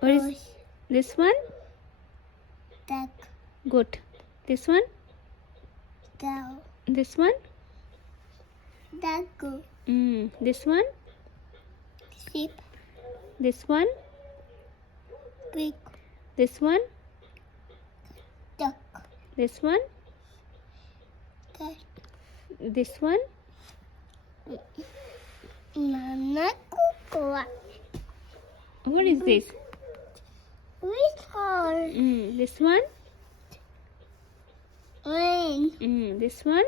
What is Horse. this one? Duck. Goat. This one? Cow. This one? Duck. This one? Sheep. This one? Pig. This one? Duck. This one? Cat. This one? Nana Cuckoo. What is this? Whistle. This one? Rain. This one?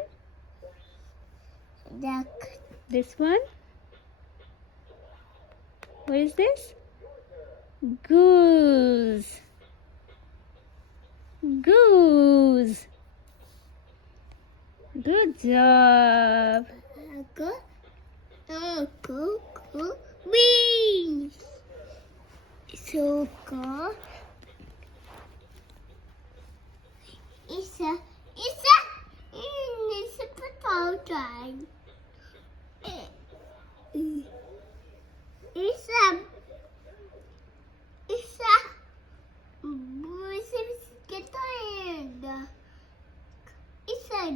Duck. This one? What is this? Goose. Goose. Good job. Go. Beans. So go. It's a potato. It's a